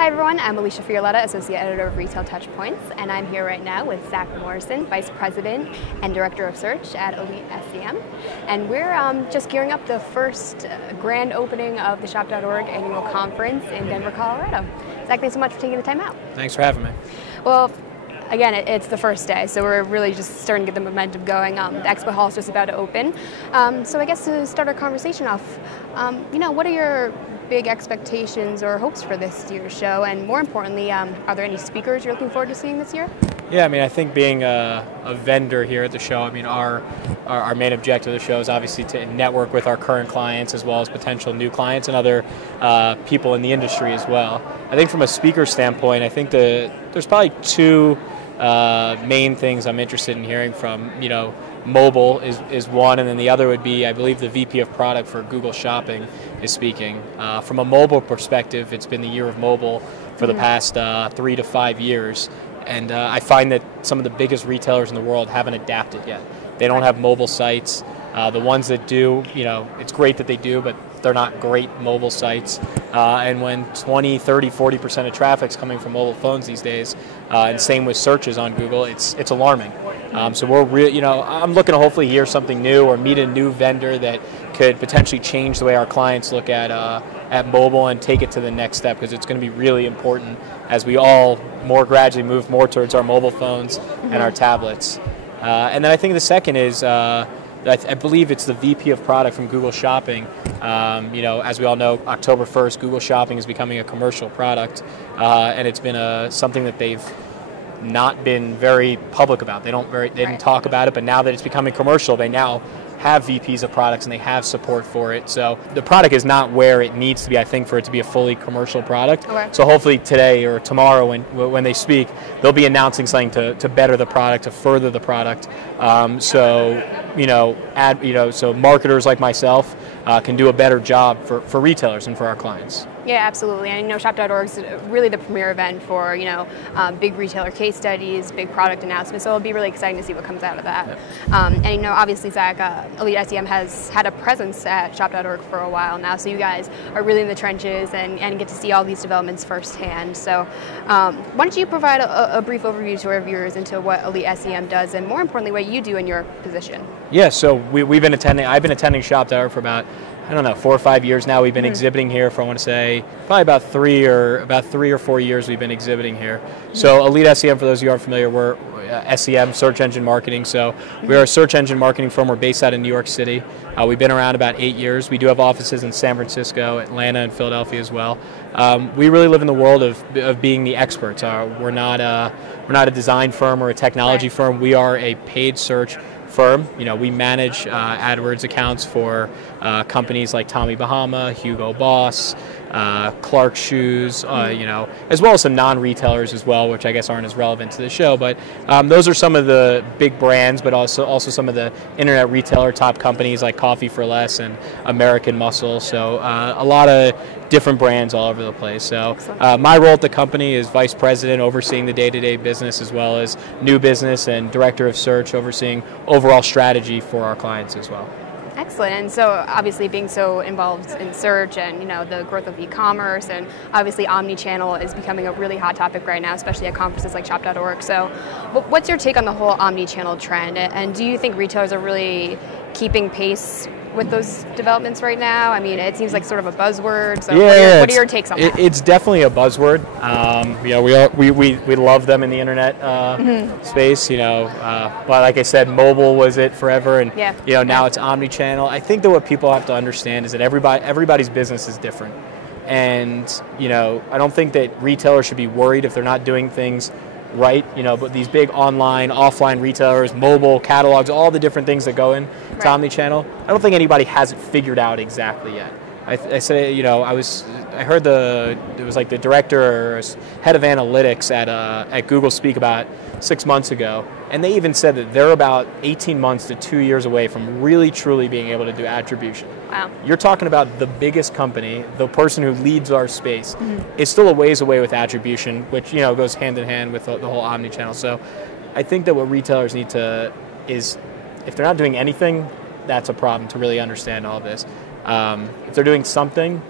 Hi everyone, I'm Alicia Fiorletta, Associate Editor of Retail TouchPoints, and I'm here right now with Zach Morrison, Vice President and Director of Search at Elite SEM. And we're just gearing up the first grand opening of the Shop.org annual conference in Denver, Colorado. Zach, thanks so much for taking the time out. Thanks for having me. Well, again, it's the first day, so we're really just starting to get the momentum going. The expo hall is just about to open. So I guess to start our conversation off, what are your big expectations or hopes for this year's show? And more importantly, are there any speakers you're looking forward to seeing this year? Yeah, I think being a vendor here at the show, our main objective of the show is obviously to network with our current clients as well as potential new clients and other people in the industry as well. I think from a speaker standpoint, I think there's probably two main things I'm interested in hearing from. Mobile is one, and then the other would be, I believe, the VP of Product for Google Shopping is speaking. From a mobile perspective, it's been the year of mobile for the past 3 to 5 years, and I find that some of the biggest retailers in the world haven't adapted yet. They don't have mobile sites. The ones that do, it's great that they do, but they're not great mobile sites. And when 20, 30, 40% of traffic's coming from mobile phones these days, and same with searches on Google, it's alarming. So I'm looking to hopefully hear something new or meet a new vendor that could potentially change the way our clients look at mobile and take it to the next step, because it's going to be really important as we all more gradually move more towards our mobile phones and our tablets. And then I think the second is, I believe it's the VP of Product from Google Shopping. As we all know, October 1st, Google Shopping is becoming a commercial product, and it's been something that they've not been very public about. They didn't talk about it, but now that it's becoming commercial, they now have VPs of products and they have support for it. So the product is not where it needs to be, I think, for it to be a fully commercial product. Okay. So hopefully today or tomorrow when they speak, they'll be announcing something to better the product, to further the product. So marketers like myself can do a better job for retailers and for our clients. Yeah, absolutely. And Shop.org is really the premier event for big retailer case studies, big product announcements. So it'll be really exciting to see what comes out of that. Yep. And obviously, Zach, Elite SEM has had a presence at Shop.org for a while now. So you guys are really in the trenches and get to see all these developments firsthand. So why don't you provide a brief overview to our viewers into what Elite SEM does, and more importantly, what you do in your position? Yeah. So I've been attending Shop.org for about 4 or 5 years now. We've been exhibiting here for, I want to say, probably about 3 or 4 years we've been exhibiting here. So Elite SEM, for those of you who aren't familiar, we're SEM, search engine marketing. So we're a search engine marketing firm. We're based out of New York City. We've been around about 8 years. We do have offices in San Francisco, Atlanta, and Philadelphia as well. We really live in the world of being the experts. We're not a design firm or a technology firm. We are a paid search firm. We manage AdWords accounts for companies like Tommy Bahama, Hugo Boss, Clark Shoes, as well as some non-retailers as well, which I guess aren't as relevant to the show. But those are some of the big brands, but also some of the internet retailer top companies like Coffee for Less and American Muscle. So a lot of different brands all over the place. So my role at the company is vice president, overseeing the day-to-day business, as well as new business, and director of search, overseeing overall strategy for our clients as well. Excellent. And so obviously being so involved in search and the growth of e-commerce, and obviously omnichannel is becoming a really hot topic right now, especially at conferences like Shop.org. So what's your take on the whole omnichannel trend, and do you think retailers are really keeping pace with those developments right now? It seems like sort of a buzzword. So what are your takes on that? It's definitely a buzzword. We love them in the internet space. But like I said, mobile was it forever, and now it's omnichannel. I think that what people have to understand is that everybody's business is different, and I don't think that retailers should be worried if they're not doing things right, but these big online, offline retailers, mobile, catalogs, all the different things that go in to omnichannel, I don't think anybody has it figured out exactly yet. I heard it was like the director or head of analytics at Google speak about 6 months ago, and they even said that they're about 18 months to 2 years away from really truly being able to do attribution. Wow. You're talking about the biggest company, the person who leads our space, is still a ways away with attribution, which goes hand in hand with the whole omnichannel. So I think that what retailers need to is, if they're not doing anything, that's a problem to really understand all of this. If they're doing something,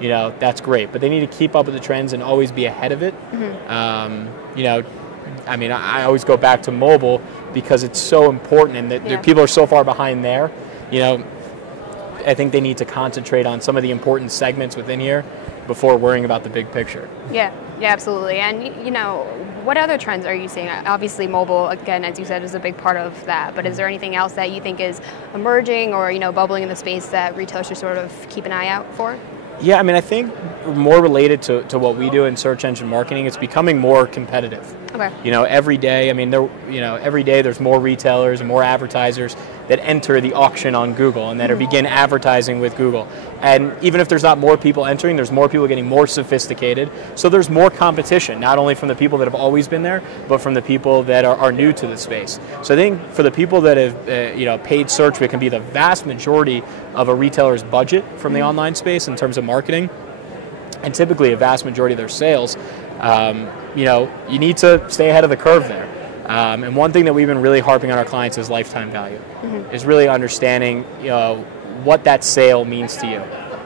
you know, that's great. But they need to keep up with the trends and always be ahead of it. You know, I mean, I always go back to mobile because it's so important, and that people are so far behind there. You know, I think they need to concentrate on some of the important segments within here before worrying about the big picture. Yeah, absolutely. And, you know, what other trends are you seeing? Obviously, mobile, again, as you said, is a big part of that. But is there anything else that you think is emerging or, you know, bubbling in the space that retailers should sort of keep an eye out for? Yeah, I mean, I think more related to what we do in search engine marketing, it's becoming more competitive. Okay. You know, every day, I mean, every day there's more retailers and more advertisers that enter the auction on Google and that begin advertising with Google. And even if there's not more people entering, there's more people getting more sophisticated. So there's more competition, not only from the people that have always been there, but from the people that are new to the space. So I think for the people that have, you know, paid search, which can be the vast majority of a retailer's budget from the online space in terms of marketing, and typically a vast majority of their sales, you know, you need to stay ahead of the curve there. And one thing that we've been really harping on our clients is lifetime value, is really understanding, you know, what that sale means to you.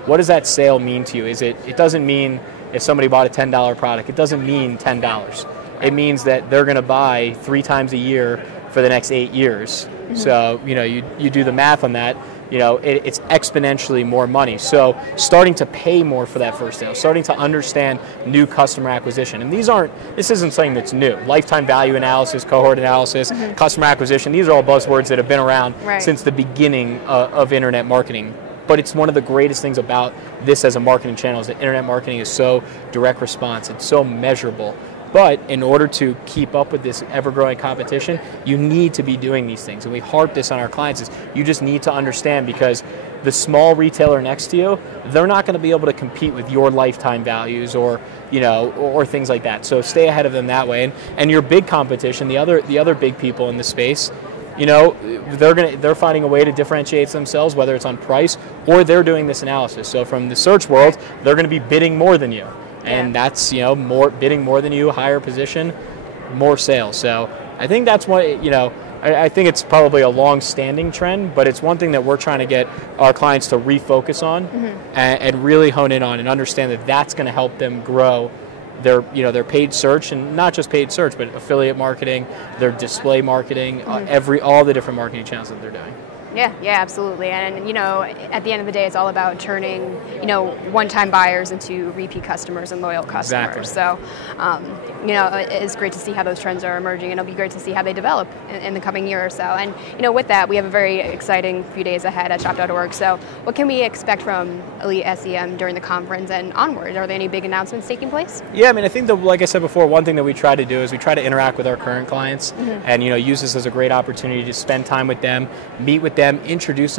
What does that sale mean to you? It doesn't mean if somebody bought a $10 product, it doesn't mean $10. It means that they're going to buy 3 times a year for the next 8 years. So, you know, you do the math on that. You know, it's exponentially more money. So starting to pay more for that first sale, starting to understand new customer acquisition. And this isn't something that's new. Lifetime value analysis, cohort analysis, customer acquisition, these are all buzzwords that have been around since the beginning of internet marketing. But it's one of the greatest things about this as a marketing channel is that internet marketing is so direct response, it's so measurable. But in order to keep up with this ever-growing competition, you need to be doing these things. And we harp this on our clients, is you just need to understand, because the small retailer next to you, they're not going to be able to compete with your lifetime values or, you know, or things like that. So stay ahead of them that way. And your big competition, the other big people in the space, you know, they're finding a way to differentiate themselves, whether it's on price or they're doing this analysis. So from the search world, they're going to be bidding more than you. And that's, you know, bidding more than you, higher position, more sales. So I think that's what, you know, I think it's probably a long-standing trend, but it's one thing that we're trying to get our clients to refocus on and really hone in on and understand that that's going to help them grow their, you know, their paid search, and not just paid search, but affiliate marketing, their display marketing, all the different marketing channels that they're doing. Yeah, absolutely. And, you know, at the end of the day, it's all about turning, you know, one-time buyers into repeat customers and loyal customers. Exactly. So, you know, it's great to see how those trends are emerging, and it'll be great to see how they develop in the coming year or so. And, you know, with that, we have a very exciting few days ahead at shop.org. So what can we expect from Elite SEM during the conference and onward? Are there any big announcements taking place? Yeah, I mean, I think that, like I said before, one thing that we try to do is we try to interact with our current clients and, you know, use this as a great opportunity to spend time with them, meet with them, introduce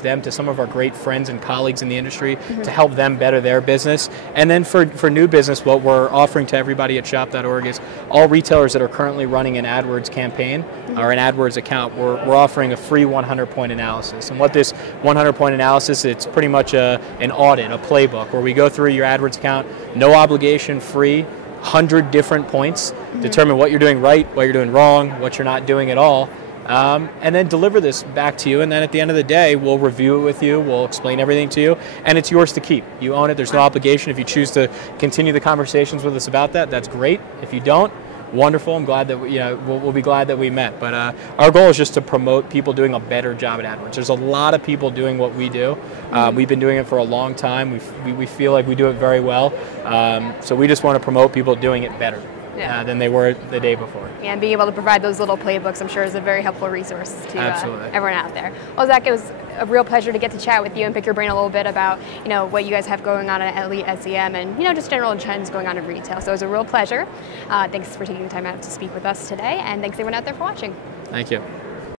them to some of our great friends and colleagues in the industry to help them better their business. And then for new business, what we're offering to everybody at shop.org is all retailers that are currently running an AdWords campaign or an AdWords account, we're offering a free 100-point analysis. And what this 100-point analysis, it's pretty much an audit, a playbook, where we go through your AdWords account, no obligation, free, 100 different points, determine what you're doing right, what you're doing wrong, what you're not doing at all. And then deliver this back to you, and then at the end of the day, we'll review it with you, we'll explain everything to you, and it's yours to keep. You own it, there's no obligation. If you choose to continue the conversations with us about that, that's great. If you don't, wonderful. I'm glad that we'll be glad that we met. But our goal is just to promote people doing a better job at AdWords. There's a lot of people doing what we do. We've been doing it for a long time. We feel like we do it very well. So we just want to promote people doing it better than they were the day before. Yeah, and being able to provide those little playbooks, I'm sure, is a very helpful resource to everyone out there. Well, Zach, it was a real pleasure to get to chat with you and pick your brain a little bit about, you know, what you guys have going on at Elite SEM and, you know, just general trends going on in retail. So it was a real pleasure. Thanks for taking the time out to speak with us today, and thanks everyone out there for watching. Thank you.